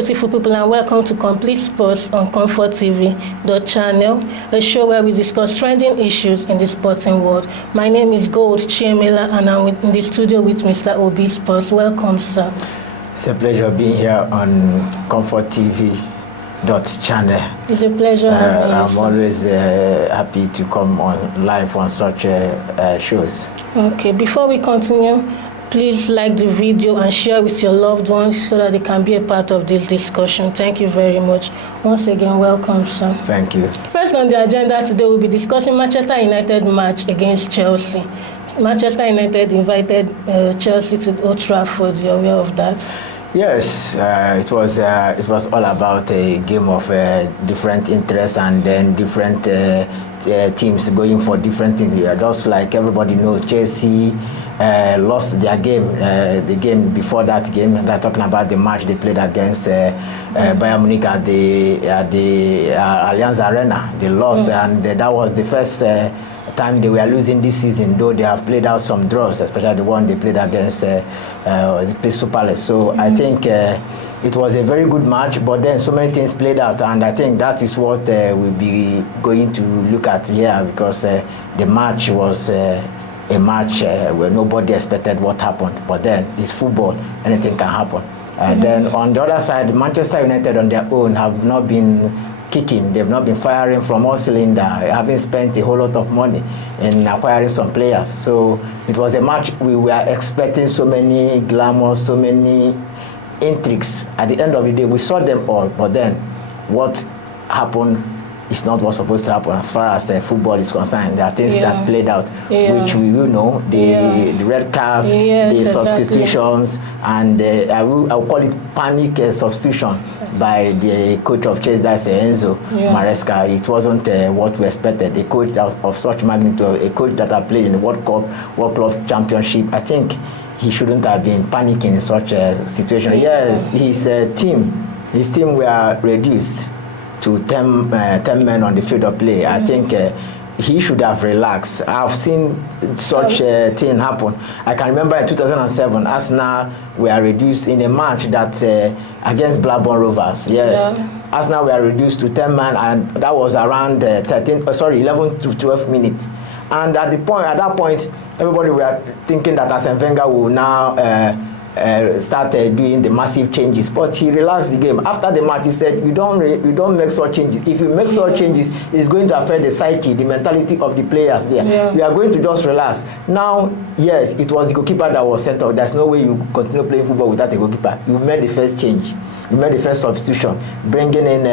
beautiful people, and welcome to Complete Sports on ComfortTV.channel, a show where we discuss trending issues in the sporting world. My name is Gold Chiemela, and I'm in the studio with Mr. Obi Sports. Welcome, sir. It's a pleasure being here on ComfortTV.channel. It's a pleasure having you. I'm always happy to come on live on such shows. Okay, before we continue, please like the video and share with your loved ones so that they can be a part of this discussion. Thank you very much. Once again, welcome, sir. Thank you. First on the agenda today, we'll be discussing Manchester United match against Chelsea. Manchester United invited Chelsea to Old Trafford. You're aware of that? Yes, it was all about a game of different interests and then different teams going for different things. Just like everybody knows, Chelsea lost their game, the game before that game. They're talking about the match they played against Bayern Munich at the Allianz Arena. They lost, and that was the first time they were losing this season, though they have played out some draws, especially the one they played against Crystal Palace. So I think it was a very good match, but then so many things played out, and I think that is what we'll be going to look at here, because the match was a match where nobody expected what happened, but then it's football, anything can happen. And then on the other side, Manchester United on their own have not been kicking. They've not been firing from all cylinders, having spent a whole lot of money in acquiring some players. So it was a match we were expecting so many glamour, so many intrigues. At the end of the day, we saw them all, but then what happened is not what's supposed to happen as far as football is concerned. There are things that played out, which we know, the red cards, the substitutions, and I will call it panic substitution by the coach of Chelsea, that's Enzo Maresca. It wasn't what we expected. A coach of such magnitude, a coach that had played in the World Cup, World Club Championship, I think he shouldn't have been panicking in such a situation. Yes, his team were reduced to 10 men on the field of play. I think he should have relaxed. I've seen such a thing happen. I can remember in 2007, Arsenal were reduced in a match that against Blackburn Rovers. Yes, Arsenal were reduced to 10 men, and that was around 11 to 12 minutes. And at that point, everybody were thinking that Arsene Wenger will now start doing the massive changes, but he relaxed the game. After the match, he said, you don't make such changes. If you make such changes, it's going to affect the psyche, the mentality of the players there. We are going to just relax. Now, yes, it was the goalkeeper that was sent off. There's no way you continue playing football without a goalkeeper. You made the first change. You made the first substitution, bringing in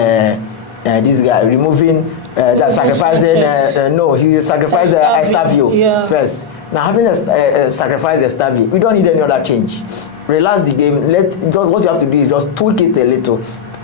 this guy, removing sacrificing. He sacrificed Estavio first. Now, having sacrificed Estavio, we don't need any other change. Relax the game. What you have to do is just tweak it a little.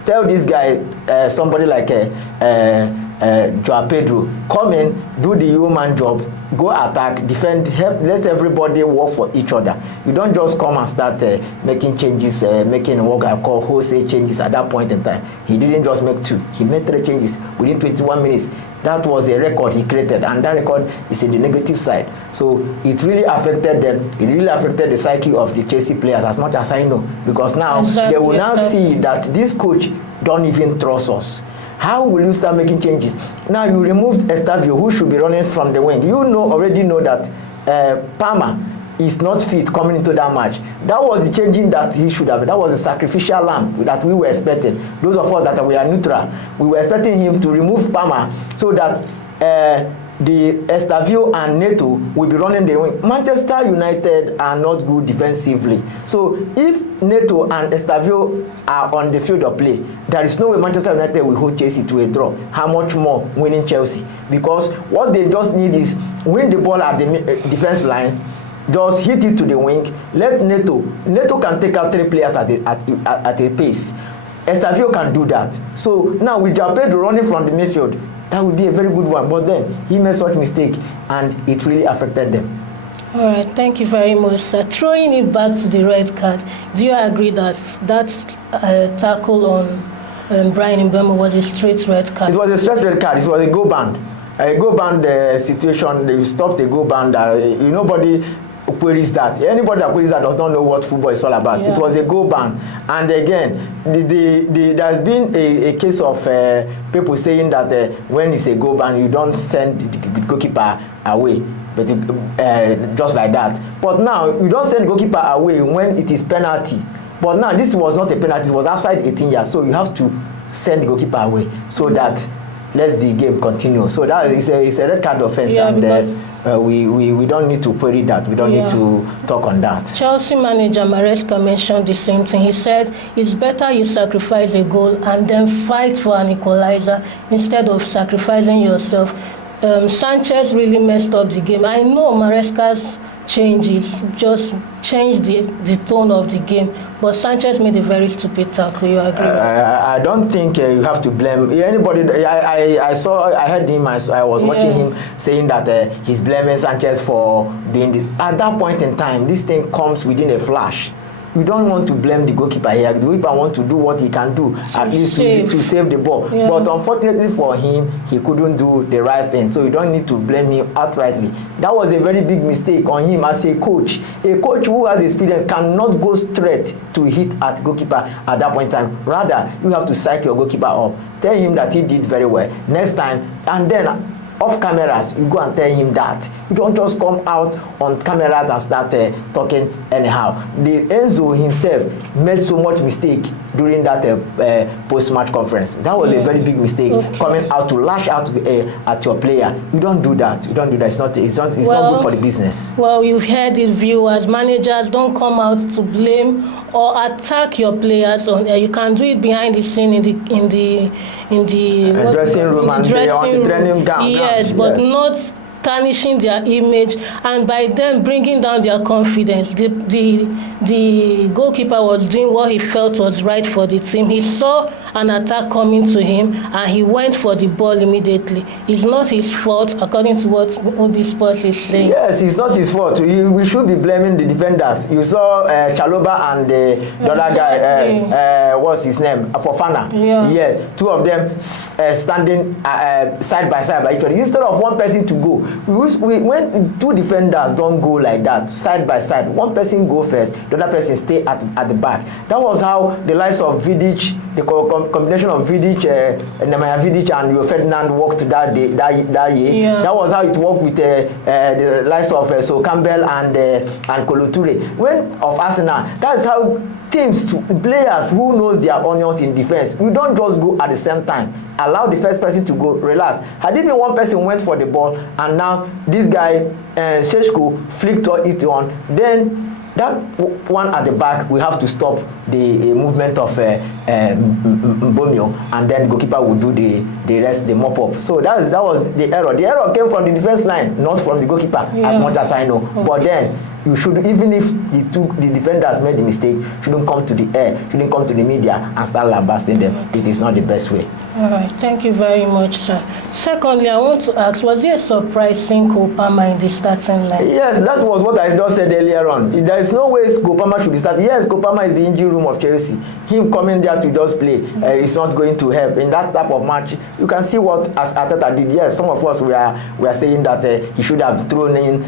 Tell this guy, somebody like Joao Pedro, come in, do the human job, go attack, defend, help, let everybody work for each other. You don't just come and start making changes, making what I call wholesale changes at that point in time. He didn't just make 2, he made 3 changes within 21 minutes. That was a record he created, and that record is in the negative side. So it really affected them. It really affected the psyche of the Chelsea players, as much as I know, because now they will now see that this coach don't even trust us. How will you start making changes? Now you removed Estavio, who should be running from the wing. You already know that Palmer is not fit coming into that match. That was the changing that he should have. That was a sacrificial lamb that we were expecting. Those of us that we are neutral, we were expecting him to remove Palmer so that the Estavio and Neto will be running the wing. Manchester United are not good defensively. So if Neto and Estavio are on the field of play, there is no way Manchester United will hold Chelsea to a draw. How much more winning Chelsea? Because what they just need is win the ball at the defense line, just hit it to the wing, let Neto can take out 3 players at a pace. Estavio can do that. So now with Joao Pedro running from the midfield, that would be a very good one. But then he made such mistake, and it really affected them. All right, thank you very much, sir. Throwing it back to the red card, do you agree that tackle on Brian Mbeumo was a straight red card? It was a straight red card. It was a goal band. A goal band situation. They stopped the goal band. Nobody queries that. Anybody that queries that does not know what football is all about. It was a goal ban, and again, there's been a case of people saying that when it's a goal ban, you don't send the goalkeeper away, but just like that. But now you don't send the goalkeeper away when it is penalty. But now this was not a penalty; it was outside 18 years, so you have to send the goalkeeper away so that let the game continue. So that is a red card offense, and we don't need to query that. We don't need to talk on that. Chelsea manager Maresca mentioned the same thing. He said it's better you sacrifice a goal and then fight for an equalizer instead of sacrificing yourself. Sanchez really messed up the game. I know Maresca's changes just changed the tone of the game, but Sanchez made a very stupid tackle. You agree? I don't think you have to blame anybody. I heard him. I was watching him saying that he's blaming Sanchez for doing this. At that point in time, this thing comes within a flash. We don't want to blame the goalkeeper here. The goalkeeper wants to do what he can do, at least to save the ball. But unfortunately for him, he couldn't do the right thing. So you don't need to blame him outrightly. That was a very big mistake on him as a coach. A coach who has experience cannot go straight to hit at goalkeeper at that point in time. Rather, you have to psych your goalkeeper up. Tell him that he did very well. Next time, and then off cameras, you go and tell him that. You don't just come out on cameras and start talking anyhow. The Enzo himself made so much mistake during that post-match conference. That was a very big mistake, coming out to lash out at your player. You don't do that. You don't do that. It's not good for the business. Well, you've heard it, viewers. Managers don't come out to blame or attack your players on you can do it behind the scene in the dressing room and on the training ground. Yes, but not tarnishing their image, and by then bringing down their confidence. The goalkeeper was doing what he felt was right for the team. He saw an attack coming to him and he went for the ball immediately. It's not his fault, according to what OB Sports is saying. Yes, it's not his fault. We should be blaming the defenders. You saw Chaloba and the other guy, what's his name? Fofana. Yes, two of them standing side by side by each other. Instead of one person to go, when two defenders don't go like that, side by side, one person go first, the other person stay at the back. That was how the likes of Vidic, the combination of Vidic, Nemanja Vidic and Rio Ferdinand worked that year. That was how it worked with the likes of So Campbell and Kolo Toure. When of Arsenal, that's how teams, players who knows their onions in defense, you don't just go at the same time. Allow the first person to go, relax. Had it been one person went for the ball and now this guy Sheshko flicked it on, then that one at the back, we have to stop the movement of Mbomio, and then the goalkeeper will do the rest, the mop up. So that was the error. The error came from the defense line, not from the goalkeeper, as much as I know. But then you should, even if the defenders made the mistake, shouldn't come to the air, shouldn't come to the media and start lambasting them. It is not the best way. All right, thank you very much, sir. Secondly, I want to ask, was there a surprising Kopama in the starting line? Yes, that was what I just said earlier on. There is no way Kopama should be starting. Yes, Kopama is the injury room of Chelsea. Him coming there to just play is not going to help. In that type of match, you can see what as Arteta did. Yes, some of us we are saying that he should have thrown in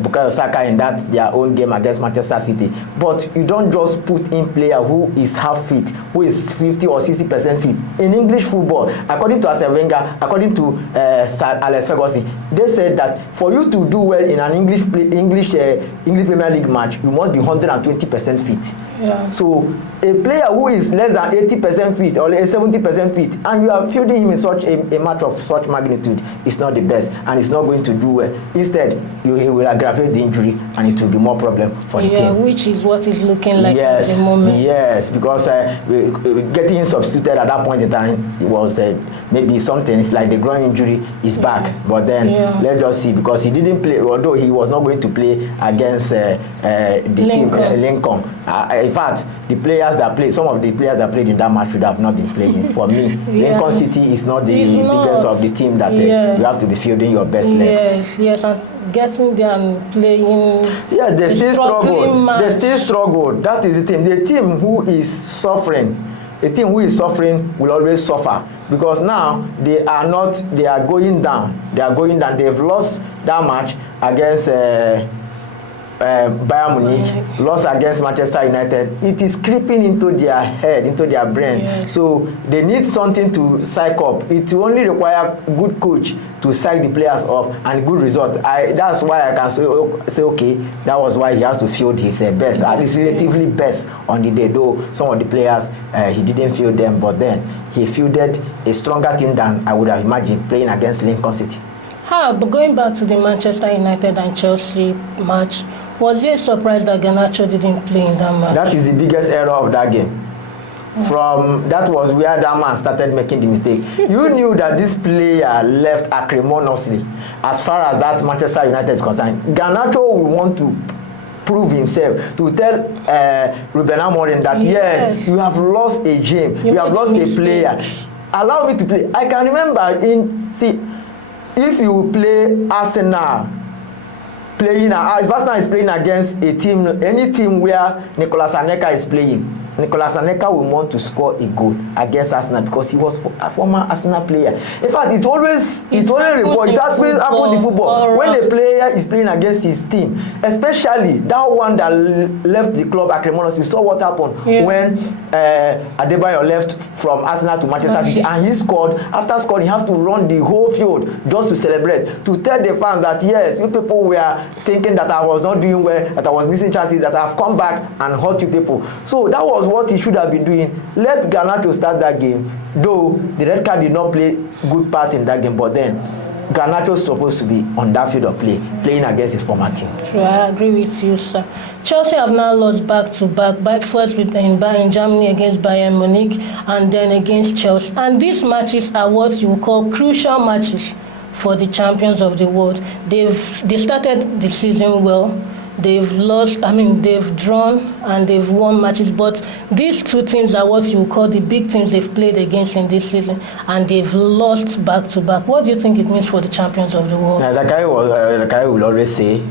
Bukayo Saka in their own game against Manchester City. But you don't just put in player who is half fit, who is 50 or 60% fit. In English football, according to Arsene Wenger, according to Sir Alex Ferguson, they said that for you to do well in an English Premier League match, you must be 120% fit. Yeah. So a player who is less than 80% fit or 70% fit, and you are fielding him in such a match of such magnitude, it's not the best, and it's not going to do well. Instead, he will aggravate the injury, and it will be more problem for the team. Which is what is looking like at the moment. Yes, because getting him substituted at that point in time was maybe something. It's like the groin injury is back, but then let's just see, because he didn't play, although he was not going to play against the team Lincoln. In fact, the players that played, some of the players that played in that match should have not been playing. For me, Lincoln City is not the biggest of the team that you have to be fielding your best legs. Yes, and getting there and playing. Yeah, they still struggle. They still struggle. That is the team. The team who is suffering. A team who is suffering will always suffer, because now they are going down. They are going down. They've lost that match against Bayern Munich, lost against Manchester United, it is creeping into their head, into their brain. Yes. So they need something to psych up. It only require good coach to psych the players up and good result. That's why I can say okay, that was why he has to field his best, at least relatively best on the day. Though some of the players he didn't field them, but then he fielded a stronger team than I would have imagined playing against Lincoln City. But going back to the Manchester United and Chelsea match, was you surprised that Garnacho didn't play in that match? That is the biggest error of that game. That was where that man started making the mistake. You knew that this player left acrimoniously as far as that Manchester United is concerned. Garnacho will want to prove himself, to tell Ruben Amorim that yes, you have lost a gem, you have lost a player. Allow me to play. I can remember if you play Arsenal, if Arsenal is playing against a team, any team where Nicolas Anelka is playing, Nicolas Anelka will want to score a goal against Arsenal because he was a former Arsenal player. In fact, it always happens in football when a player is playing against his team, especially that one that left the club acrimoniously. You saw what happened when Adebayo left from Arsenal to Manchester City, and he scored. After scoring, he has to run the whole field just to celebrate, to tell the fans that yes, you people were thinking that I was not doing well, that I was missing chances, that I've come back and hurt you people. So that was what he should have been doing. Let Garnacho start that game, though the red card did not play good part in that game, but then Garnacho is supposed to be on that field of play, playing against his former team. True, I agree with you, sir. Chelsea have now lost back-to-back, first in Germany against Bayern Munich and then against Chelsea. And these matches are what you would call crucial matches for the champions of the world. They started the season well. They've drawn and they've won matches, but these two teams are what you would call the big teams they've played against in this season, and they've lost back to back. What do you think it means for the champions of the world? Like I will always say,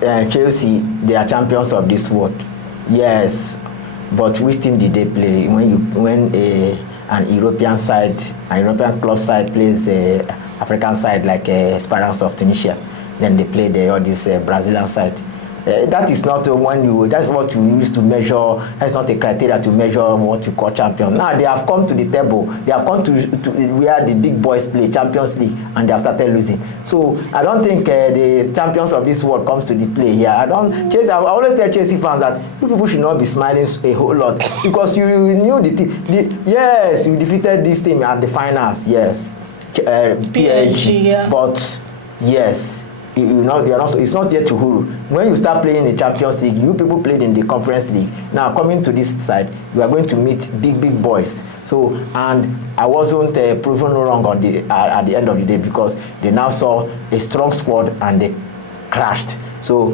Chelsea, they are champions of this world. Yes, but which team did they play? When an European club side plays an African side like Esperance of Tunisia, then they play this Brazilian side. That is not that's what you use to measure. That's not a criteria to measure what you call champions. Now they have come to the table. They have come to where the big boys play, Champions League, and they have started losing. So I don't think the champions of this world comes to the play here. I always tell Chelsea fans that you people should not be smiling a whole lot because you knew the team. Yes, you defeated this team at the finals. Yes, PSG. Yeah. But yes. It's not yet to huru. When you start playing in the Champions League, you people played in the Conference League. Now coming to this side, you are going to meet big boys. So, and I wasn't proven wrong at the end of the day because they now saw a strong squad and they crashed. So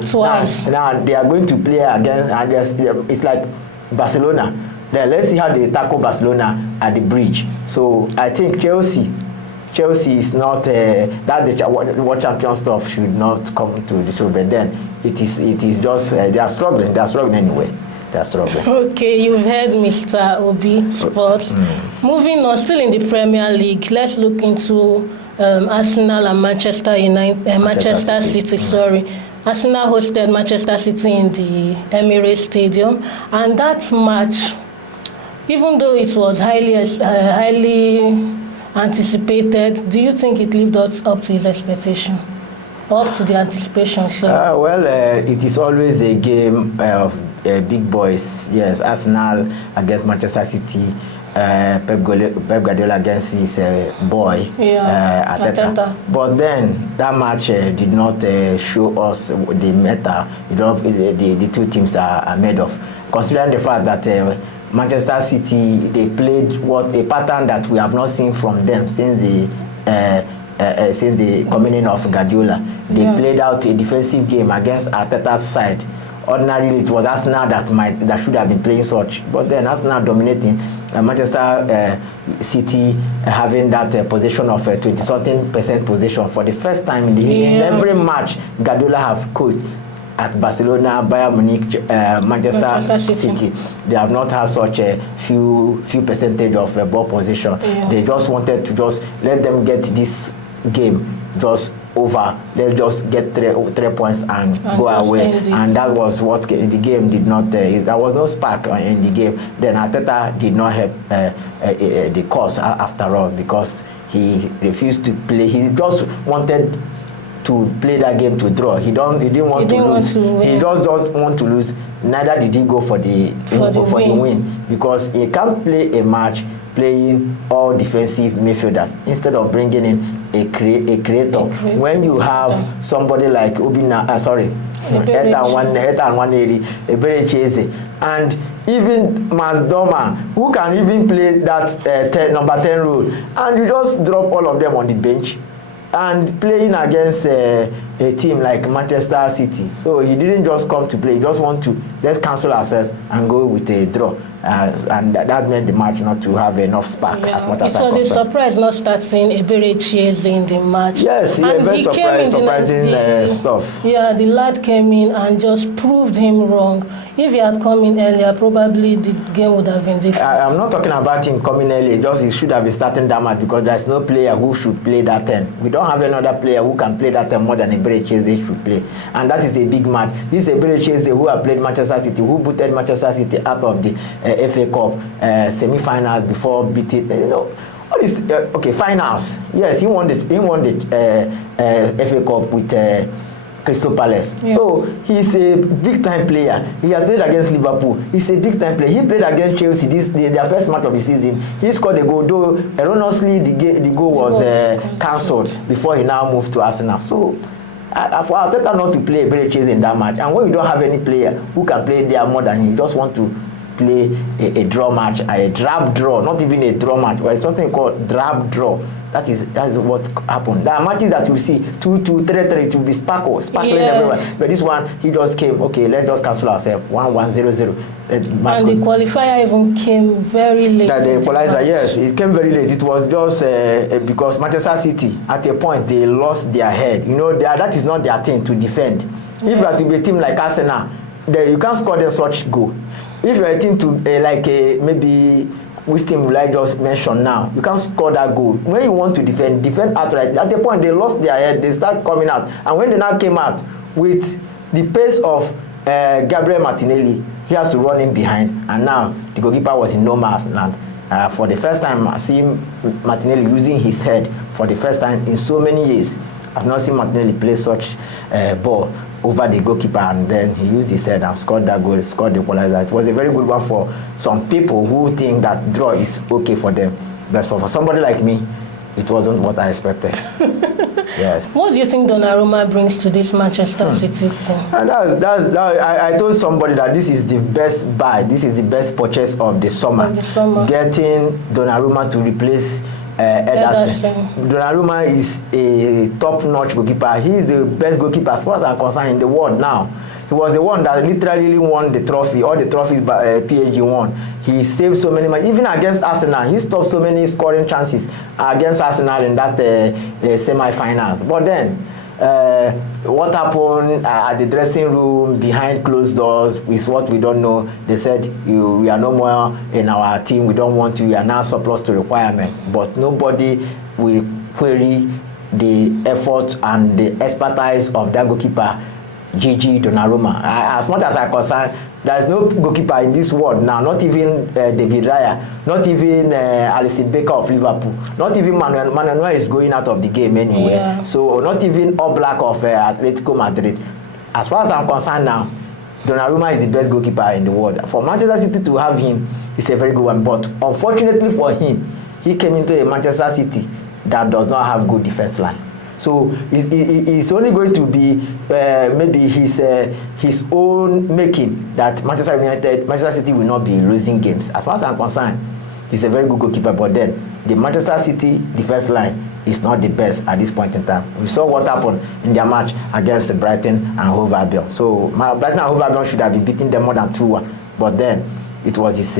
now they are going to play against, and it's like Barcelona. Then let's see how they tackle Barcelona at the bridge. So I think Chelsea is not what champion stuff should not come to the show, but then it is just they are struggling anyway. They are struggling. Okay, you've heard Mr. Obi Sports. Moving on, still in the Premier League, let's look into Arsenal and Manchester City. Arsenal hosted Manchester City in the Emirates Stadium, and that match, even though it was highly anticipated, do you think it lived up to his expectation, up to the anticipation? It is always a game of big boys. Yes, Arsenal against Manchester City, Pep Guardiola against his boy Arteta. But then that match did not show us the meta the two teams are made of, considering the fact that Manchester City, they played a pattern that we have not seen from them since the coming in of Guardiola. They played out a defensive game against Arteta's side. Ordinarily, it was Arsenal that should have been playing such, but then Arsenal dominating, Manchester City having that position of 20-something% possession for the first time in every match Guardiola have coached. At Barcelona, Bayern Munich, Manchester City, they have not had such a few percentage of ball possession. They just wanted to just let them get this game just over. Let's just get three points and go away. And that was what the game did not. There was no spark in the game. Then Arteta did not help the cause after all, because he refused to play. He just wanted to play that game to draw. He didn't want to lose. He just don't want to lose. Neither did he go for the win, because he can't play a match playing all defensive midfielders instead of bringing in a creator. When you have somebody like Eberechi, and even Mazdoma, who can even play that number 10 role, and you just drop all of them on the bench and playing against a team like Manchester City. So he didn't just come to play. He just want to, let's cancel ourselves and go with a draw. And that made the match not to have enough spark as much as I concerned. It was a surprise not starting Eberechi in the match. Yes, yeah, very surprising stuff. Yeah, the lad came in and just proved him wrong. If he had come in earlier, probably the game would have been different. I'm not talking about him coming early. Just he should have been starting that match, because there's no player who should play that 10. We don't have another player who can play that 10 more than Eberechi should play. And that is a big match. This Eberechi who have played Manchester City, who booted Manchester City out of the FA Cup semi-finals before beating, all this, finals. Yes, he won the FA Cup with Crystal Palace. Yeah. So he's a big time player. He has played against Liverpool. He's a big time player. He played against Chelsea their first match of the season. He scored a goal, though erroneously the goal was cancelled before he now moved to Arsenal. So for Arteta not to play Eberechi in that match, and when you don't have any player who can play there more than him, you just want to play a draw match, a drab draw, not even a draw match, but it's something called drab draw. That is what happened. There are matches that you see 2-2, 3-3, it will be sparkling everywhere. But this one, he just came, okay, let's just cancel ourselves. 1-1, 0-0. And the qualifier even came very late. The equalizer, yes, it came very late. It was just because Manchester City, at a point, they lost their head. You know, that is not their thing to defend. Yeah. If you are to be a team like Arsenal, you can't score them such goal. If you're a team to maybe which team will I just mention now, you can't score that goal. When you want to defend outright. At the point they lost their head, they start coming out, and when they now came out with the pace of Gabriel Martinelli, he has to run in behind, and now the goalkeeper was in no man's land. For the first time, I see Martinelli using his head for the first time in so many years. I've not seen Martinelli play such ball over the goalkeeper, and then he used his head and scored that goal, scored the equalizer. It was a very good one for some people who think that draw is okay for them. But so for somebody like me, it wasn't what I expected. Yes. What do you think Donnarumma brings to this Manchester City team? And I told somebody that this is the best buy, this is the best purchase of the summer. Getting Donnarumma to replace Ederson. Donnarumma is a top-notch goalkeeper. He is the best goalkeeper as far as I'm concerned in the world now. He was the one that literally won the trophy, all the trophies PSG won. He saved so many matches, even against Arsenal. He stopped so many scoring chances against Arsenal in that semi-finals. But then, what happened at the dressing room behind closed doors is what we don't know. They said, we are no more in our team, we don't want you, we are now surplus to requirement. But nobody will query the effort and the expertise of that goalkeeper, Gigi Donnarumma. As much as I'm concerned, there is no goalkeeper in this world now, not even David Raya, not even Alisson Becker of Liverpool, not even Manuel is going out of the game anyway. Yeah. So not even Oblak of Atletico Madrid. As far as I'm concerned now, Donnarumma is the best goalkeeper in the world. For Manchester City to have him is a very good one. But unfortunately for him, he came into a Manchester City that does not have good defense line. So it's only going to be maybe his own making that Manchester City will not be losing games. As far as I'm concerned, he's a very good goalkeeper, but then the Manchester City defense line is not the best at this point in time. We saw what happened in their match against Brighton and Hove Albion. So Brighton and Hove Albion should have been beating them more than 2-1, but then it was his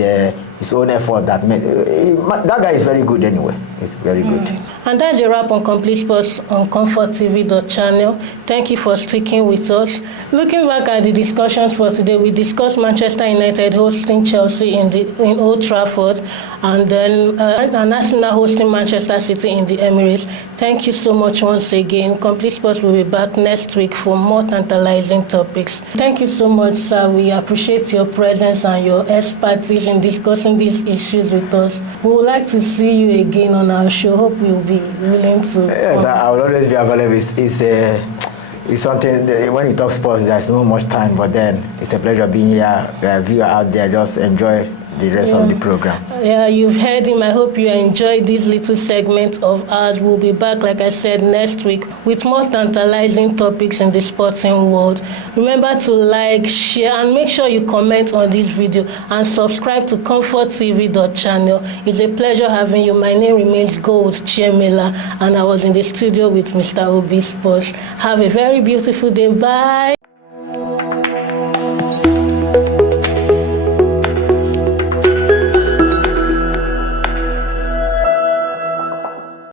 his own effort that made. That guy is very good anyway. He's very good. And that's a wrap on Complete Sports on ComfortTV.channel. Thank you for sticking with us. Looking back at the discussions for today, we discussed Manchester United hosting Chelsea in Old Trafford, and then Arsenal hosting Manchester City in the Emirates. Thank you so much once again. Complete Sports will be back next week for more tantalizing topics. Thank you so much, sir. We appreciate your presence and your expertise in discussing these issues with us. We would like to see you again on our show. Hope you'll be willing to. Yes, I will always be available. It's something that when you talk sports, there's no much time, but then it's a pleasure being here. Viewer out there, just enjoy the rest of the program. Yeah, you've heard him. I hope you enjoyed this little segment of ours. We'll be back, like I said, next week with more tantalizing topics in the sporting world. Remember to like, share, and make sure you comment on this video and subscribe to ComfortTV.channel. It's a pleasure having you. My name remains Gold Chiemela, and I was in the studio with Mr. Obi Sports. Have a very beautiful day. Bye.